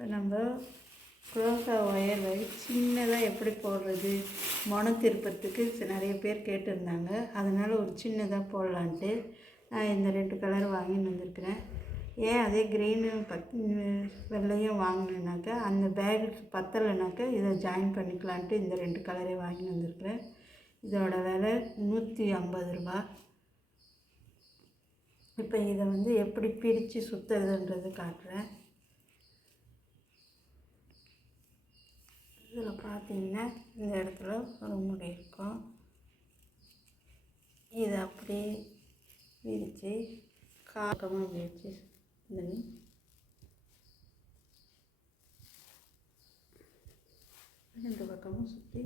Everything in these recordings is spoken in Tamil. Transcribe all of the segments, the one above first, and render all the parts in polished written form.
இப்போ நம்ம குரோசா ஒயர் சின்னதாக எப்படி போடுறது, மொனை திருப்பத்துக்கு நிறைய பேர் கேட்டிருந்தாங்க. அதனால் ஒரு சின்னதாக போடலான்ட்டு நான் இந்த 2 கலர் வாங்கின்னு வந்திருக்கிறேன். ஏன் அதே க்ரீனு வெள்ளையும் வாங்கினேனாக்கா அந்த பேகுக்கு பத்தலைனாக்கா இதை ஜாயின் பண்ணிக்கலான்ட்டு இந்த 2 கலரே வாங்கின்னு வந்திருக்கிறேன். இதோட விலை 150 ரூபா. இப்போ இதை எப்படி பிரித்து சுற்றுறதுன்றது காட்டுறேன். இதில் பார்த்தீங்கன்னா இந்த இடத்துல ஒரு முடி இருக்கும். இதை அப்படியே பிரித்து காக்கமாக பிரித்து இந்த பக்கமும் சுற்றி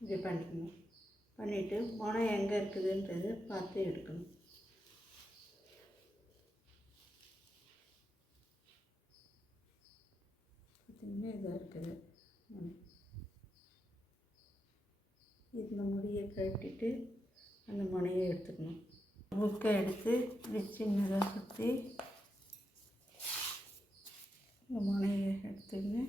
இப்படி பண்ணிக்கணும். பண்ணிவிட்டு மொனை எங்கே இருக்குதுன்றது பார்த்து எடுக்கணும். பார்த்திங்கன்னா இதாக இருக்குது. இந்த முடியை கட்டிட்டு அந்த முனையை எடுத்துக்கணும். புக்கை எடுத்து இப்படி சின்னதாக சுற்றி இந்த முனையை எடுத்துக்கின்னு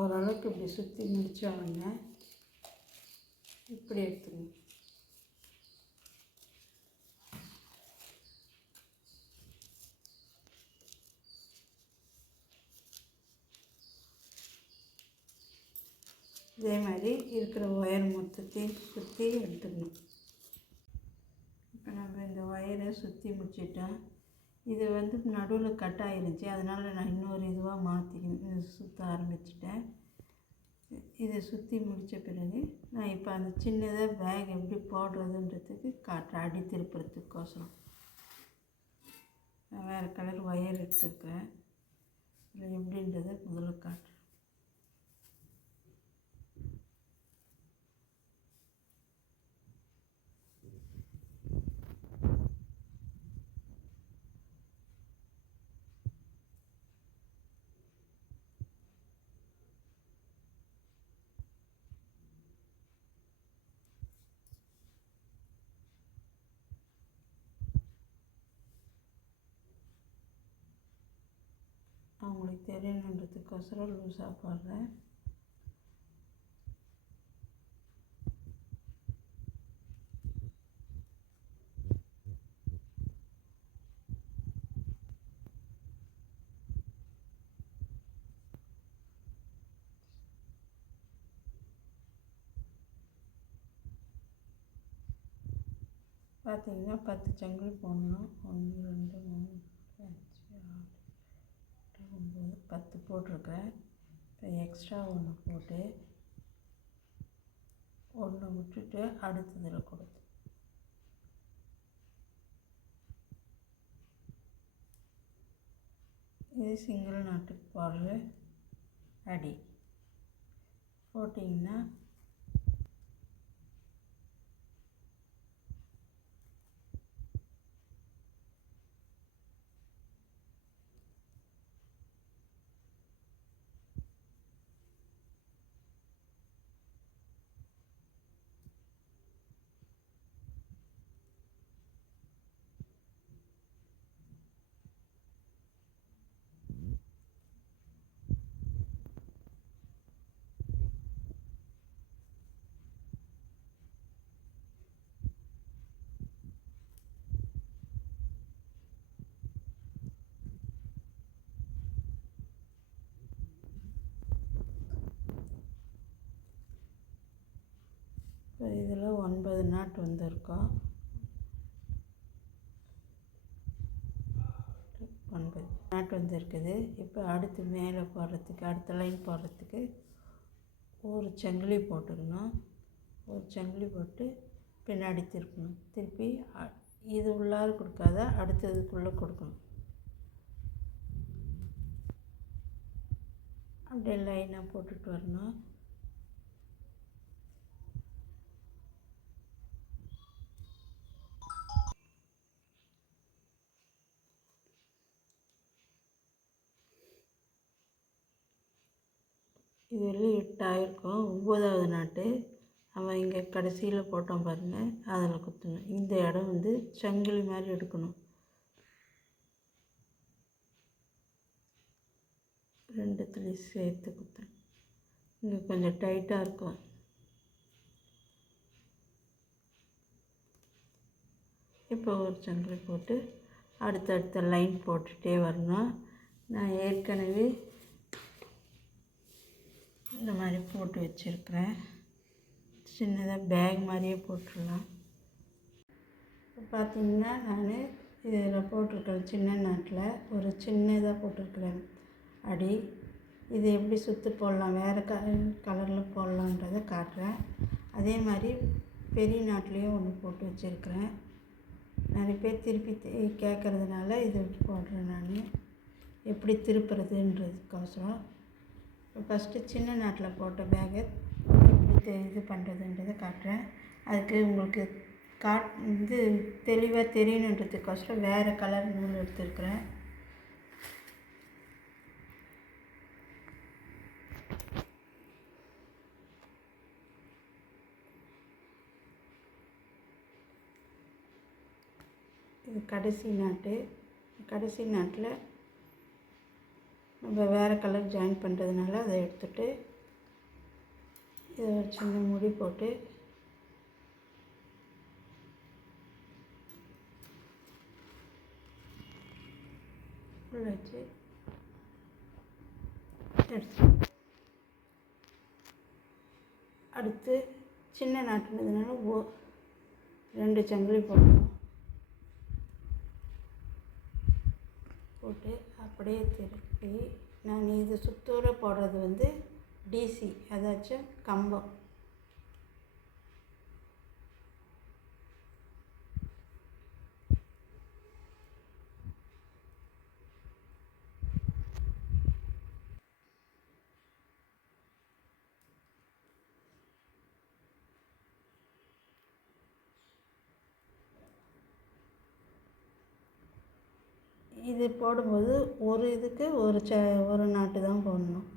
ஓரளவுக்கு இப்படி சுற்றி முடித்தோடனே இப்படி எடுத்துக்கணும். இதே மாதிரி இருக்கிற ஒயர் மொத்தத்தையும் சுற்றி எடுத்துக்கணும். இப்போ நம்ம இந்த ஒயரை சுற்றி முடிச்சிட்டோம். இது நடுவில் கட் ஆகிருந்துச்சி, அதனால் நான் இன்னொரு இதுவாக மாற்றி சுற்ற ஆரம்பிச்சிட்டேன். இதை சுற்றி முடித்த பிறகு நான் இப்போ அந்த சின்னதாக பேக் எப்படி போடுறதுன்றதுக்கு காட்டுறேன். அடி திருப்புறதுக்கோசரம் நான் வேறு கலர் ஒயர் எடுத்துருக்கிறேன். அதில் எப்படின்றத முதல்ல காட்டுறேன். அவங்களுக்கு தெரியணுன்றதுக்கோசரம் லூஸாக போடுறேன். பார்த்தீங்கன்னா 10 சங்கிலி போடணும். 1 2 3 5 6 8 9 10 போட்டிருக்கேன். இப்போ எக்ஸ்ட்ரா ஒன்று போட்டு ஒன்று விட்டுட்டு அடுத்ததில் கொடுத்து இது சிங்கிள் நாட்டுக்கு போடுற அடி போட்டிங்கன்னா இப்போ இதில் 9 நாட் வந்திருக்கோம். 9 நாட் வந்திருக்குது. இப்போ அடுத்து மேலே போடுறதுக்கு அடுத்த லைன் போடுறதுக்கு ஒரு சங்கிலி போட்டுக்கணும். ஒரு சங்கிலி போட்டு பின்னாடி திருப்பணும். திருப்பி இது உள்ளார கொடுக்காத அடுத்ததுக்குள்ளே கொடுக்கணும். அப்படியே லைனாக போட்டுட்டு வரணும். இது எல்லாம் 8 ஆகிருக்கும். 9வது நாட்டு நம்ம இங்கே கடைசியில் போட்டோம் பாருங்கள், அதில் குத்தணும். இந்த இடம் வந்து சங்கிலி மாதிரி எடுக்கணும். 2 சேர்த்து குத்தணும். இங்கே கொஞ்சம் டைட்டாக இருக்கும். இப்போ ஒரு சங்கிலி போட்டு அடுத்தடுத்த லைன் போட்டுகிட்டே வரணும். நான் ஏற்கனவே இந்த மாதிரி போட்டு வச்சுருக்கிறேன். சின்னதாக பேக் மாதிரியே போட்டுடலாம். இப்போ பார்த்திங்கன்னா நான் இதில் போட்டிருக்கிறேன் சின்ன நாட்டில் ஒரு சின்னதாக போட்டிருக்கிறேன் அடி. இது எப்படி சுற்று போடலாம், வேறு கலரில் போடலான்றதை காட்டுறேன். அதே மாதிரி பெரிய நாட்டிலையும் ஒன்று போட்டு வச்சுருக்கிறேன். நிறைய பேர் திருப்பி கேட்குறதுனால இது போடுறேன் நான், எப்படி திருப்புறதுன்றதுக்கோசரம். ஃபஸ்ட்டு சின்ன நாட்டில் போட்ட பேக்கை எப்படி இது பண்ணுறதுன்றதை காட்டுறேன். அதுக்கு உங்களுக்கு இது தெளிவாக தெரியணுன்றதுக்கோசரம் வேறு கலர் நூல் எடுத்துருக்குறேன். இது கடைசி நாட்டில் நம்ம வேறு கலர் ஜாயின் பண்ணுறதுனால அதை எடுத்துகிட்டு இதை ஒரு சின்ன முடி போட்டு உள்ள வச்சு எடுத்து அடுத்து சின்ன நாட்டுனதுனால 2 சங்கிலி போடணும். போட்டு அப்படியே திருப்பி நான் இது சுத்தூர போடுறது வந்து டிசி, அதாச்சும் கம்பம். இது போடும்போது ஒரு இதுக்கு ஒரு நாட்டு தான் போடணும்.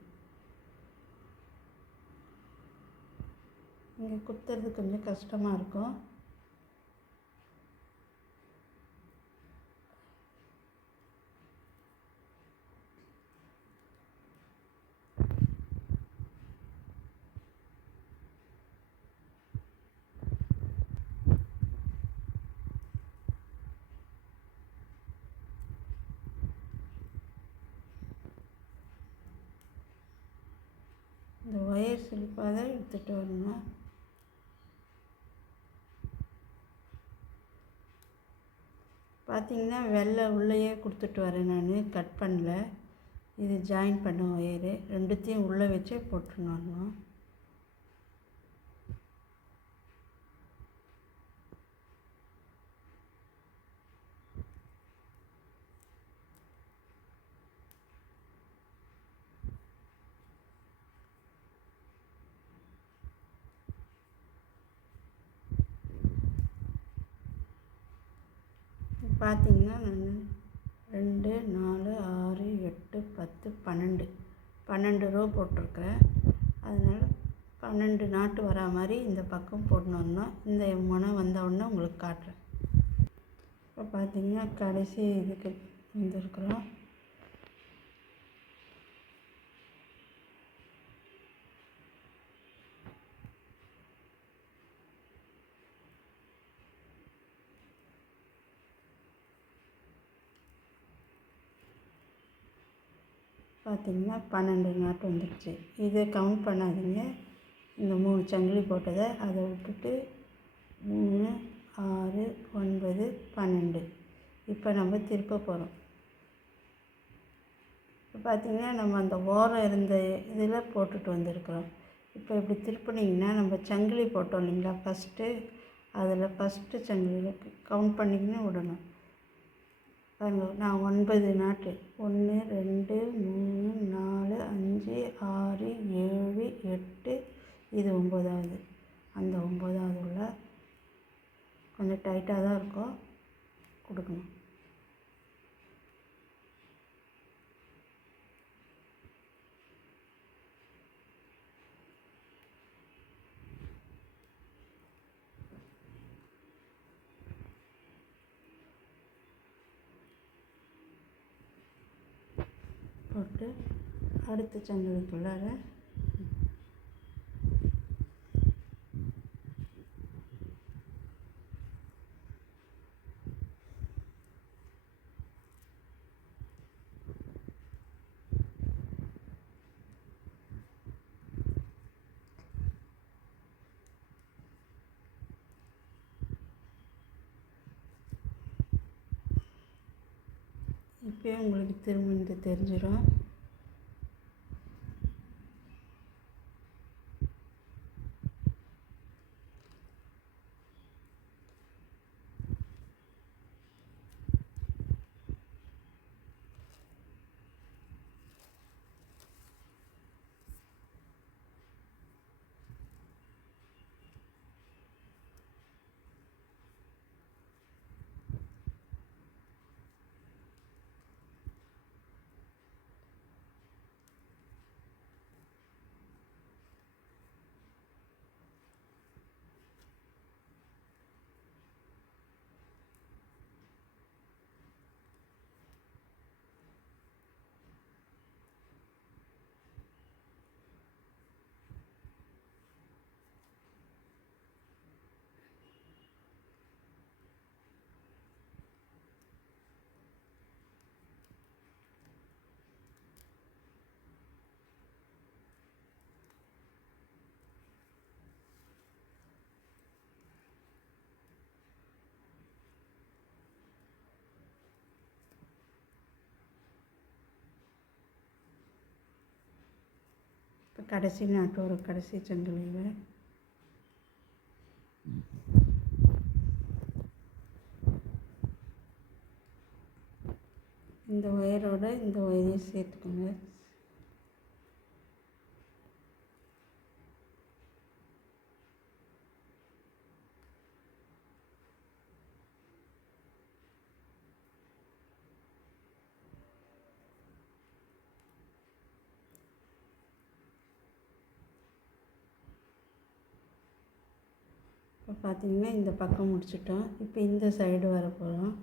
இங்கே குத்துறது கொஞ்சம் கஷ்டமாக இருக்கும். இந்த ஒயர் சிலிப்பாக தான் எடுத்துகிட்டு வரணும். பார்த்திங்கன்னா வெள்ளை உள்ளேயே கொடுத்துட்டு வரேன், நான் கட் பண்ணல. இது ஜாயின் பண்ண ஒயரு ரெண்டுத்தையும் உள்ளே வச்சே போட்டுன்னு வரணும். பார்த்திங்கன்னா நான் 2, 4, 6, 8, 10, 12 ரோ போட்டிருக்கிறேன். அதனால் 12 நாட்டு வரா மாதிரி இந்த பக்கம் போடணுன்னா இந்த முனை வந்தவுடனே உங்களுக்கு காட்டுறேன். இப்போ பார்த்திங்கன்னா கடைசி இதுக்கு வந்துருக்குறோம். பார்த்திங்கன்னா 12 நாட்டு வந்துடுச்சு. இதை கவுண்ட் பண்ணாதீங்க. இந்த 3 சங்கிலி போட்டதை அதை விட்டுட்டு 3, 6, 9, 12. இப்போ நம்ம திருப்ப போகிறோம். இப்போ பார்த்திங்கன்னா நம்ம அந்த ஓரம் இருந்த இதில் போட்டுட்டு வந்திருக்கிறோம். இப்போ இப்படி திருப்பினீங்கன்னா நம்ம சங்கிலி போட்டோம் இல்லைங்களா ஃபஸ்ட்டு, அதில் ஃபஸ்ட்டு சங்கிலியில் கவுண்ட் பண்ணிக்கின்னு விடணும். நான் 9 நாட்டு 1, 2, 3, 4, 5, 6, 7, 8, இது 9வது. அந்த 9வது உள்ள கொஞ்சம் டைட்டாக தான் இருக்கும், கொடுக்கணும். போட்டு அடுத்த சங்கிலிக்குள்ளார இப்போயே உங்களுக்கு திரும்ப தெரிஞ்சிடும். இப்போ கடைசி நாட்டோட கடைசி சங்கிலியில் இந்த ஒயரோட இந்த ஒயரையும் சேர்த்துக்கோங்க. இப்போ பார்த்திங்கன்னா இந்த பக்கம் முடிச்சிட்டோம். இப்போ இந்த சைடு வர போகிறோம்.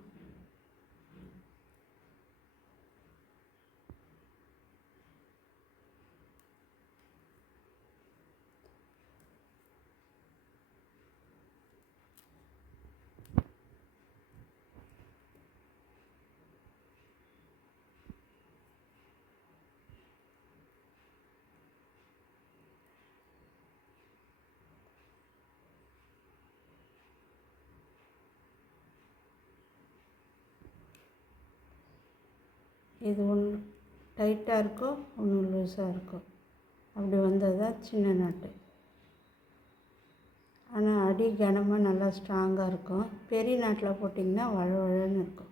இது ஒன்று டைட்டாக இருக்கும், ஒன்று லூஸாக இருக்கும். அப்படி வந்தது தான் சின்ன நாட்டு. ஆனால் அடி கனமாக நல்லா ஸ்ட்ராங்காக இருக்கும். பெரிய நாட்டில் போட்டிங்கன்னா வழவழன்னு இருக்கும்.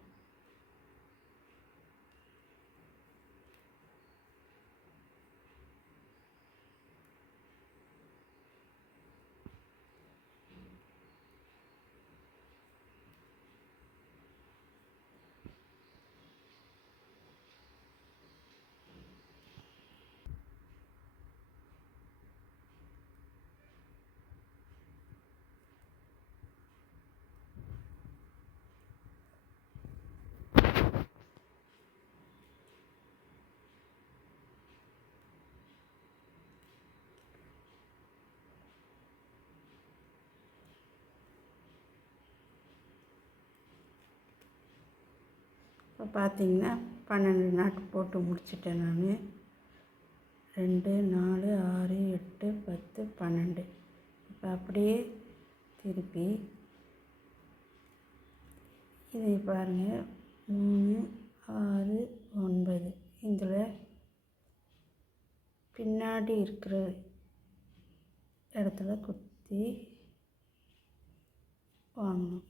இப்போ பார்த்திங்கன்னா 12 நாட்டு போட்டு முடிச்சிட்டேன் நான். 2, 4, 6, 8, 10, 12. இப்போ அப்படியே திருப்பி இதை பாருங்கள், 3, 6, 9 இதில் பின்னாடி இருக்கிற இடத்துல குத்தி வாங்கணும்.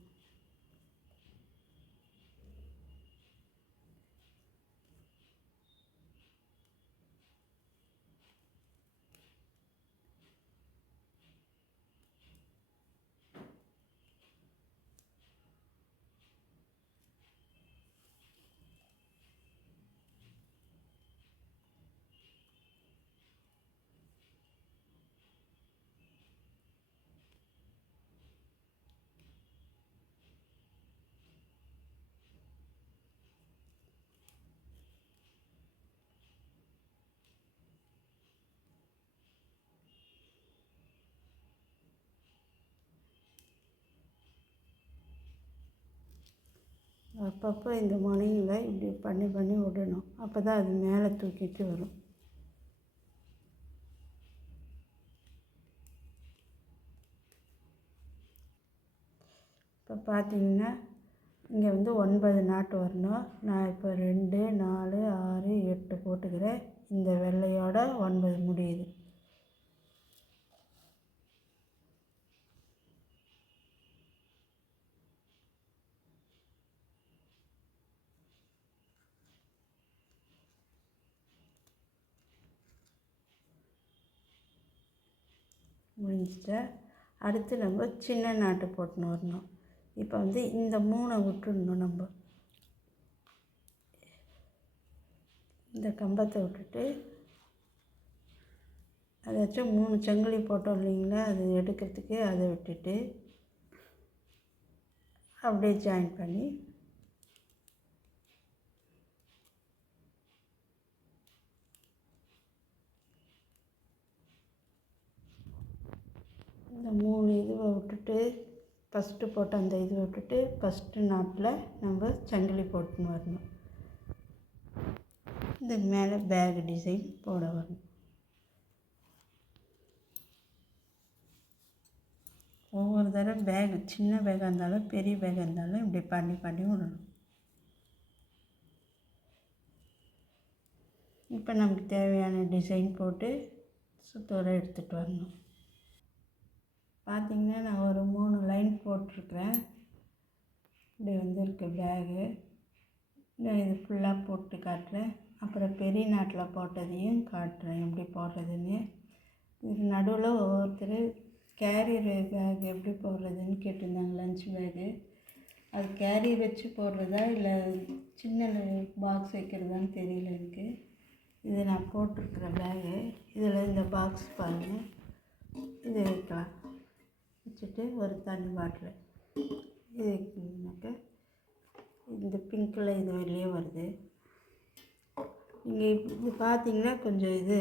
அப்பப்போ இந்த முனையில் இப்படி பண்ணி பண்ணி விடணும். அப்போ தான் அது மேலே தூக்கிட்டு வரும். இப்போ பார்த்திங்கன்னா இங்கே வந்து 9 நாட்டு வரணும். நான் இப்போ 2, 4, 6, 8 போட்டுக்கிறேன். இந்த வெள்ளையோட 9 முடியுது. முடிஞ்சிட்டா அடுத்து நம்ம சின்ன நாட்டு போட்டுன்னு வரணும். இப்போ வந்து இந்த 3 விட்டுடணும். நம்ம இந்த கம்பத்தை விட்டுட்டு அதாச்சும் 3 சங்கிலி போட்டோம் இல்லைங்களா, அது எடுக்கிறதுக்கு அதை விட்டுட்டு அப்படியே ஜாயின் பண்ணி இந்த 3 இதுவை விட்டுட்டு ஃபஸ்ட்டு போட்ட அந்த இது விட்டுட்டு ஃபஸ்ட்டு நாட்டில் நம்ம சங்கிலி போட்டுன்னு வரணும். இதுக்கு மேலே பேக் டிசைன் போட வரணும். ஒவ்வொரு தடவை பேக் சின்ன பேக்காக இருந்தாலும் பெரிய பேக்காக இருந்தாலும் இப்படி பண்ணி பண்ணி விடணும். இப்போ நமக்கு தேவையான டிசைன் போட்டு சுத்தோடு எடுத்துகிட்டு வரணும். பார்த்திங்கன்னா நான் ஒரு 3 லைன் போட்டிருக்கிறேன். இப்படி வந்துருக்கு பேகு. நான் இது ஃபுல்லாக போட்டு காட்டுறேன். அப்புறம் பெரிய நாட்டில் போட்டதையும் காட்டுறேன் எப்படி போடுறதுன்னு. இது நடுவில் ஒவ்வொருத்தர் கேரியர் பேக் எப்படி போடுறதுன்னு கேட்டிருந்தாங்க. லஞ்ச் பேகு அது கேரி வச்சு போடுறதா இல்லை சின்ன பாக்ஸ் வைக்கிறதான்னு தெரியல எனக்கு. இது நான் போட்டிருக்கிற பேகு. இதில் இந்த பாக்ஸ் பாருங்கள், இது வைக்கலாம். வச்சுட்டு ஒரு தண்ணி பாட்டில் இது வைக்கணுன்னாக்க இந்த பிங்க்கில் இது வெளியே வருது. நீங்கள் இது பார்த்திங்கன்னா கொஞ்சம் இது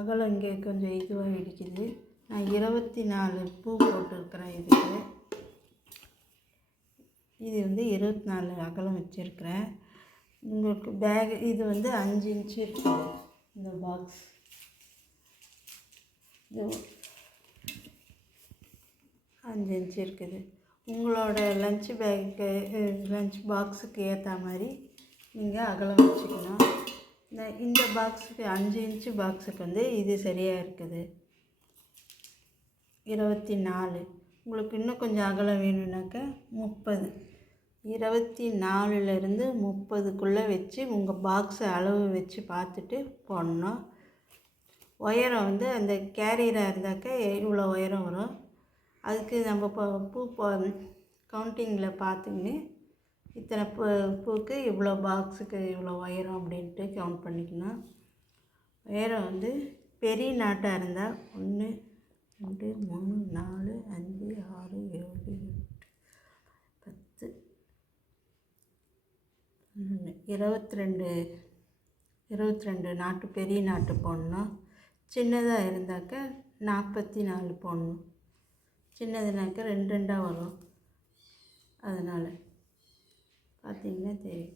அகலம் இங்கே கொஞ்சம் இதுவாக இடிக்குது. நான் 24 பூ போட்டிருக்கிறேன் இதுக்கு. இது வந்து 24 அகலம் வச்சுருக்கிறேன். உங்களுக்கு பேக் இது வந்து 5 இன்ச்சு இருக்குது. இந்த பாக்ஸ் இது 5 இன்ச்சு இருக்குது. உங்களோட லஞ்ச் பேக்கு லஞ்ச் பாக்ஸுக்கு ஏற்ற மாதிரி நீங்கள் அகலம் வச்சுக்கணும். இந்த பாக்ஸுக்கு 5 இன்ச்சு பாக்ஸுக்கு வந்து இது சரியாக இருக்குது 24. உங்களுக்கு இன்னும் கொஞ்சம் அகலம் வேணும்னாக்கா 30, 24லேருந்து 30க்குள்ளே வச்சு உங்கள் பாக்ஸை அளவு வச்சு பார்த்துட்டு போடணும். உயரம் வந்து அந்த கேரியராக இருந்தாக்கா இவ்வளோ உயரம் வரும். அதுக்கு நம்ம பூ கவுண்டிங்கில் பார்த்துக்கின்னு இத்தனை பூக்கு இவ்வளோ பாக்ஸுக்கு இவ்வளோ உயரம் அப்படின்ட்டு கவுண்ட் பண்ணிக்கணும். உயரம் வந்து பெரிய நாட்டாக இருந்தால் 1, 2, 3, 4, 5, 6, 7, 8, 10, 22 நாட்டு பெரிய நாட்டு போடணும். சின்னதாக இருந்தாக்கா 44 போடணும். சின்னதுனாக்கா 2 2 வரும். அதனால் பார்த்திங்கன்னா தெரியும்.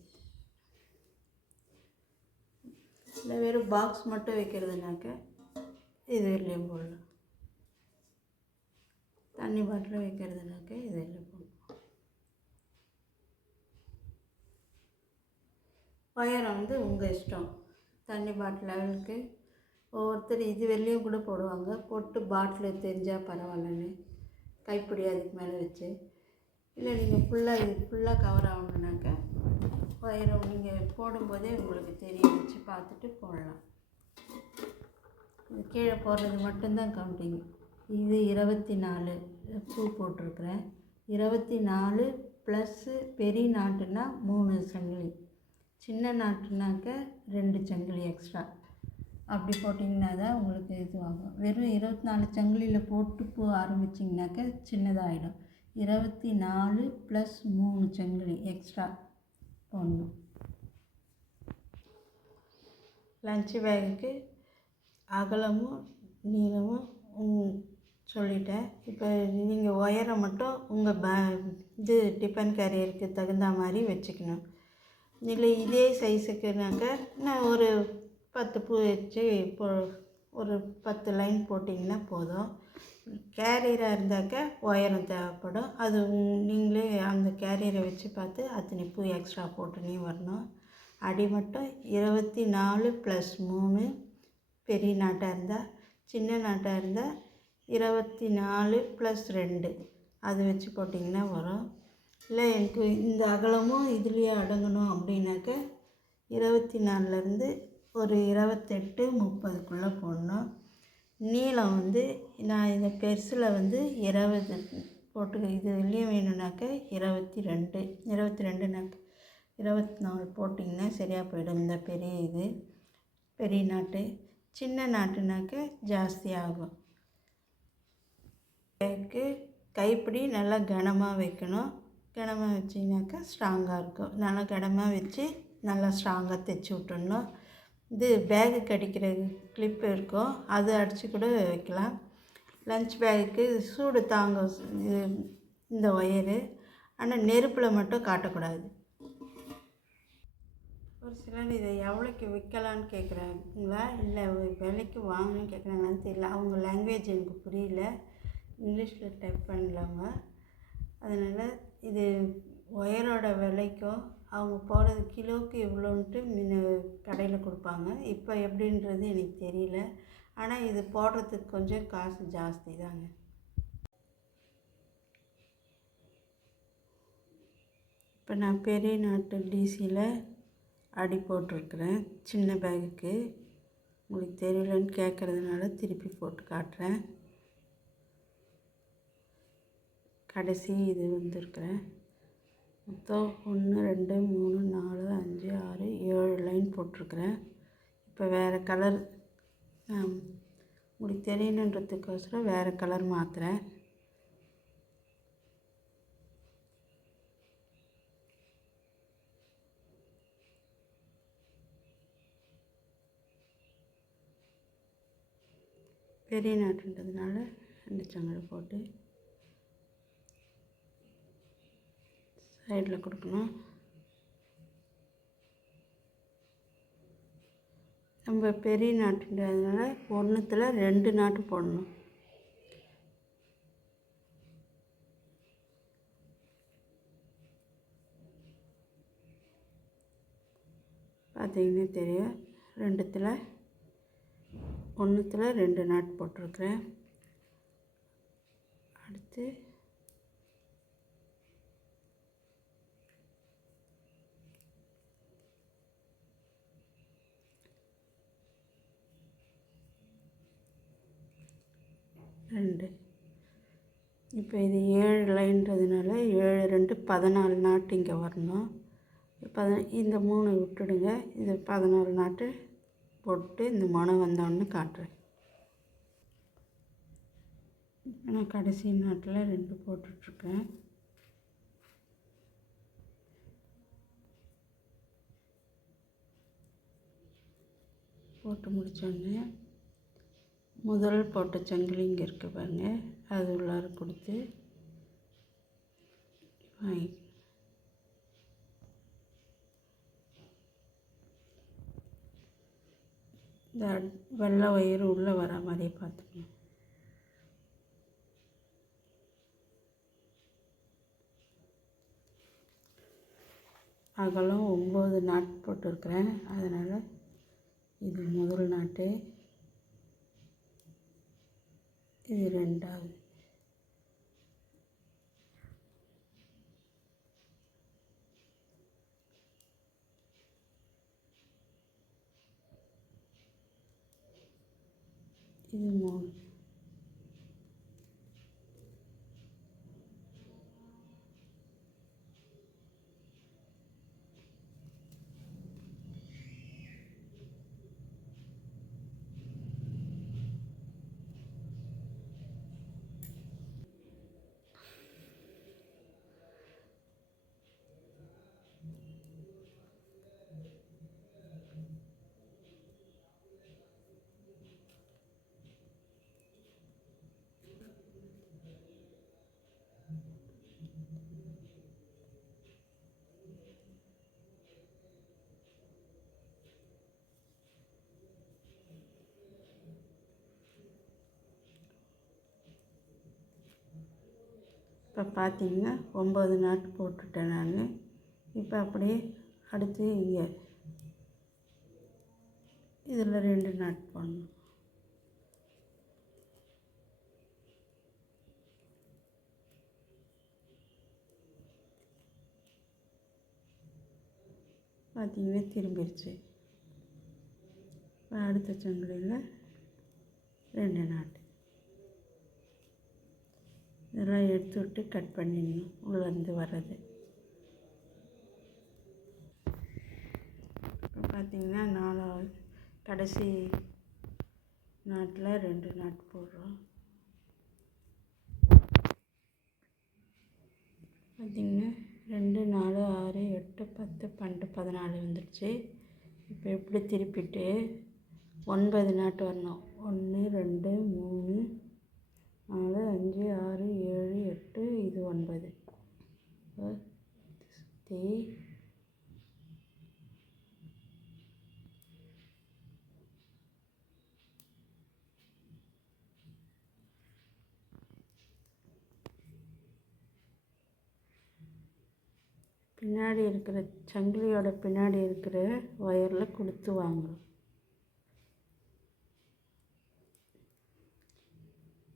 இல்லை வெறும் பாக்ஸ் மட்டும் வைக்கிறதுனாக்கா இது வெளியும் போடலாம். தண்ணி பாட்டில் வைக்கிறதுனாக்கா இது வெளியே போடணும். உயரம் வந்து உங்கள் இஷ்டம். தண்ணி பாட்டில் லெவலுக்கு ஒவ்வொருத்தர் இது வெளியும் கூட போடுவாங்க. போட்டு பாட்டில் தெரிஞ்சால் பரவாயில்லன்னு கைப்பிடி அதுக்கு மேலே வச்சு. இல்லை நீங்கள் ஃபுல்லாக இது ஃபுல்லாக கவர் ஆகணுன்னாக்கா உயரம் நீங்கள் போடும்போதே உங்களுக்கு தெரிய வச்சு பார்த்துட்டு போடலாம். இது கீழே போடுறது மட்டும்தான் கவுண்டிங். இது 24 பூ போட்டிருக்கிறேன். 24 ப்ளஸ்ஸு பெரிய நாட்டுனா 3 சங்கிலி, சின்ன நாட்டுனாக்க 2 சங்கிலி எக்ஸ்ட்ரா. அப்படி போட்டிங்கன்னா தான் உங்களுக்கு இதுவாகும். வெறும் 24 சங்கிலியில் போட்டு பூ ஆரம்பிச்சிங்கனாக்கா சின்னதாகிடும். 24 + 3 சங்கிலி எக்ஸ்ட்ரா போடணும். லஞ்ச் பேகுக்கு அகலமும் நீளமும் சொல்லிட்டேன். இப்போ நீங்கள் ஒயரை மட்டும் உங்கள் இது டிஃபன் கேரியருக்கு தகுந்த மாதிரி வச்சுக்கணும். இல்லை இதே சைஸுக்குனாக்க நான் ஒரு 10 பூ வச்சு ஒரு 10 லைன் போட்டிங்கன்னா போதும். கேரியராக இருந்தாக்க ஒயரம் தேவைப்படும். அது நீங்களே அந்த கேரியரை வச்சு பார்த்து அத்தனை பூ எக்ஸ்ட்ரா போட்டுனே வரணும். அடி மட்டும் 24 + 3 பெரிய நாட்டாக இருந்தால், சின்ன நாட்டாக இருந்தால் 24 + 2 அது வச்சு போட்டிங்கன்னா வரும். இல்லை எனக்கு இந்த அகலமும் இதுலேயே அடங்கணும் அப்படின்னாக்க 24லேருந்து ஒரு 28 30க்குள்ளே போடணும். நீளம் நான் இந்த பெருசில் 20 போட்டு இதுலேயும் வேணும்னாக்க 22 22னாக்க 24 போட்டிங்கன்னா சரியாக போயிடும். இந்த பெரிய நாட்டு. சின்ன நாட்டுனாக்க ஜாஸ்தி ஆகும். பேக்கு கைப்பிடி நல்லா கனமாக வைக்கணும். கனமாக வச்சிங்கனாக்கா ஸ்ட்ராங்காக இருக்கும். நல்லா கனமாக வச்சு நல்லா ஸ்ட்ராங்காக தைச்சி விட்டுடணும். இது பேகுக்கு அடிக்கிற கிளிப்பு இருக்கும், அது அடித்து கூட வைக்கலாம். லஞ்ச் பேகுக்கு சூடு தாங்க இந்த ஒயரு. ஆனால் நெருப்பில் மட்டும் காட்டக்கூடாது. ஒரு சிலர் இதை எவ்வளோக்கு விற்கலான்னு கேட்குறாங்களா, இல்லை விலைக்கு வாங்கணும்னு கேட்குறாங்களான்னு தெரியல. அவங்க லாங்குவேஜ் எனக்கு புரியல, இங்கிலீஷில் டைப் பண்ணலாமா. அதனால் இது ஒயரோட விலைக்கும் அவங்க போடுறது கிலோவுக்கு இவ்வளோன்ட்டு முன்ன கடையில் கொடுப்பாங்க. இப்போ எப்படின்றது எனக்கு தெரியல. ஆனால் இது போடுறதுக்கு கொஞ்சம் காசு ஜாஸ்தி தாங்க. இப்போ நான் பெரிய நாட்டு டிசியில் அடி போட்டிருக்கிறேன். சின்ன பேகுக்கு உங்களுக்கு தெரியலன்னு கேட்குறதுனால திருப்பி போட்டு காட்டுறேன். கடைசி இது வந்திருக்கிறேன். மொத்தம் 1 2 3 4 5 6 7 லைன் போட்டிருக்கிறேன். இப்போ வேறு கலர் உங்களுக்கு தெரியணுன்றதுக்கோசரம் வேறு கலர் மாற்றுறேன். பெரிய நாட்டுன்றதுனால 2 சங்கல் போட்டு சைடில் கொடுக்கணும். நம்ம பெரிய நாட்டுன்றதுனால 1த்தில் 2 நாட்டு போடணும். பார்த்தீங்கன்னா தெரியும், 1த்தில் 2 நாட்டு போட்டிருக்கிறேன். அடுத்து ரெண்டு. இப்போ இது 7 லைன்றதுனால 7 2 14 நாட்டு இங்கே வரணும். இந்த 3 விட்டுடுங்க. இது 14 நாட்டு போட்டு இந்த மனம் வந்தோன்னு காட்டுறேன். நான் கடைசி நாட்டில் 2 போட்டுட்ருக்கேன். போட்டு முடித்தோடனே முதல் போட்ட சங்கிலி இங்கே இருக்க பாருங்க, அது உள்ளார கொடுத்து வாங்கி இந்த வெள்ளை வயிறு உள்ளே வர மாதிரியே பார்த்துக்கணும். அகலம் 9 நாட்டு போட்டிருக்கிறேன். அதனால் இது முதல் நாட்டு, இது 2வது. இது 3. இப்போ பார்த்தீங்கன்னா 9 நாட்டு போட்டுட்டேன் நான். இப்போ அப்படியே அடுத்து இங்கே இதில் 2 நாட் போடணும். பார்த்தீங்கன்னா திரும்பிடுச்சு. அடுத்த சங்கிலியில் 2 நாட்டு. இதெல்லாம் எடுத்து விட்டு கட் பண்ணிடணும் உள்ளேருந்து வர்றது. இப்போ பார்த்திங்கன்னா 4வது கடைசி நாட்டில் 2 நாட்டு போடுறோம். பார்த்திங்கன்னா 2, 4, 6, 8, 10, 12, 14 வந்துடுச்சு. இப்போ எப்படி திருப்பிட்டு 9 நாட்டு வரணும். 1, 2, 3, 4, 5, 6, 7, 8, இது 9. சுற்றி பின்னாடி இருக்கிற சங்கிலியோட பின்னாடி இருக்கிற ஒயரில் கொடுத்து வாங்கணும்.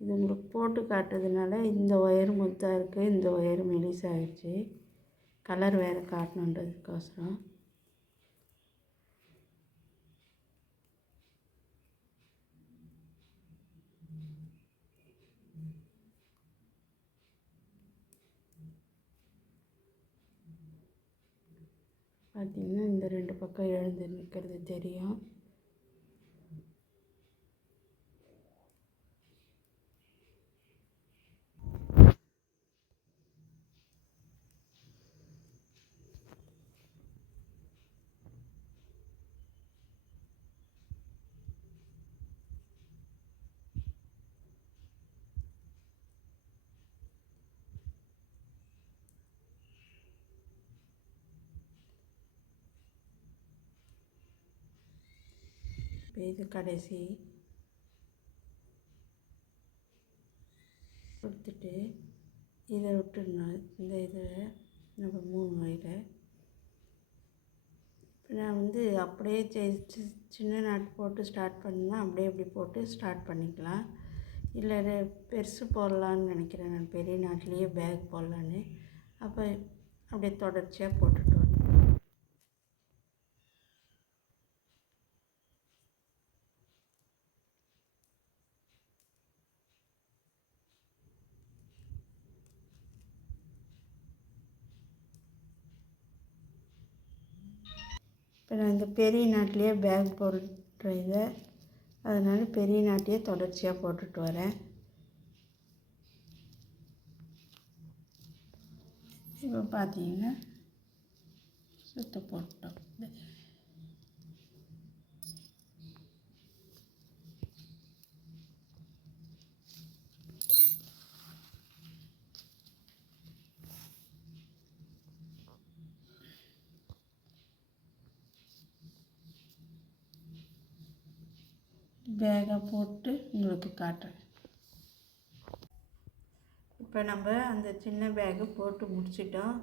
இது உங்களுக்கு போட்டு காட்டுறதுனால இந்த ஒயர் முத்தாக இருக்குது, இந்த ஒயர் மெலிசாகிடுச்சு. கலர் வேறு காட்டணுன்றதுக்கோசரம். பார்த்திங்கன்னா இந்த 2 பக்கம் எழுந்து நிற்கிறது தெரியும். இப்போ இது கடைசி கொடுத்துட்டு இதை விட்டுடணும். இந்த இதில் நம்ம 3 வயரை இப்போ நான் அப்படியே சின்ன நாட்டு போட்டு ஸ்டார்ட் பண்ணால் அப்படியே இப்படி போட்டு ஸ்டார்ட் பண்ணிக்கலாம். இல்லை பெருசு போடலான்னு நினைக்கிறேன் நான், பெரிய நாட்டிலேயே பேக் போடலான்னு. அப்போ அப்படியே தொடர்ச்சியாக போட்டுட்டு வரணும். இப்போ நான் இந்த பெரிய நாட்டிலேயே பேக் போடுற இதை, அதனால் பெரிய நாட்டையே தொடர்ச்சியாக போட்டுட்டு வரேன். இப்போ பார்த்தீங்கன்னா சுத்த போட்டோம். பேகை போட்டு உங்களுக்கு காட்டுறேன். இப்போ நம்ம அந்த சின்ன பேகை போட்டு முடிச்சிட்டோம்.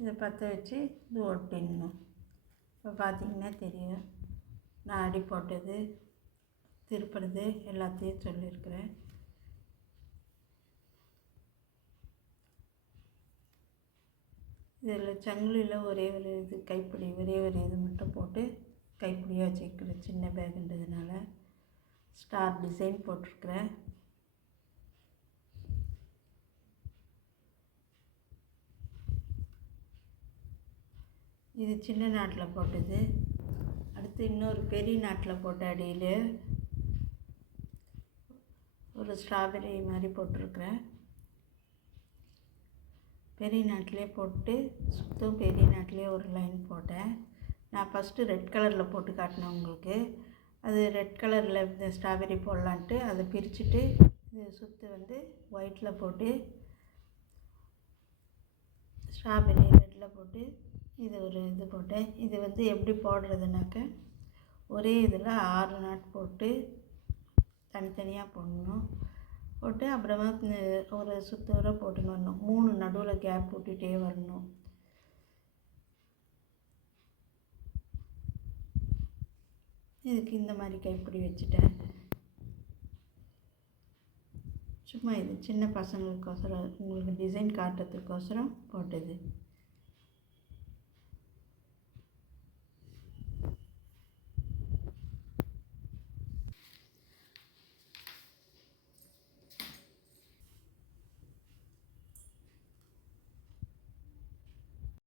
இதை பற்ற வச்சு இது ஒட்டிடணும். இப்போ பார்த்திங்கன்னா தெரியும், நான் அடி போட்டது திருப்புறது எல்லாத்தையும் சொல்லியிருக்கிறேன். இதில் சங்கிலியில் ஒரே ஒரு இது கைப்பிடி, ஒரே ஒரு இது மட்டும் போட்டு கைப்பிடியாக வச்சுக்கிறேன். சின்ன பேகுன்றதுனால ஸ்டார் டிசைன் போட்டிருக்கிறேன். இது சின்ன நாட்டில் போட்டது. அடுத்து இன்னொரு பெரிய நாட்டில் போட்ட அடியில் ஒரு ஸ்ட்ராபெரி மாதிரி போட்டிருக்கிறேன். பெரிய நாட்டிலே போட்டு சுத்தம் பெரிய நாட்டிலே ஒரு லைன் போட்டேன். நான் ஃபஸ்ட்டு ரெட் கலரில் போட்டு காட்டினேன் உங்களுக்கு. அது ரெட் கலரில் இந்த ஸ்ட்ராபெரி போடலான்ட்டு அதை பிரிச்சுட்டு இது சுற்று ஒயிட்டில் போட்டு ஸ்ட்ராபெரி ரெட்டில் போட்டு இது ஒரு இது போட்டேன். இது வந்து எப்படி போடுறதுனாக்க, ஒரே இதில் 6 நாட் போட்டு தனித்தனியாக போடணும். போட்டு அப்புறமா ஒரு சுத்தூர போட்டுன்னு வரணும். 3 நடுவில் கேப் விட்டுட்டே வரணும். இதுக்கு இந்த மாதிரி கைப்பிடி வச்சுட்டேன். சும்மா இது சின்ன பசங்களுக்கோசரம் உங்களுக்கு டிசைன் காட்டுறதுக்கோசரம் போட்டது.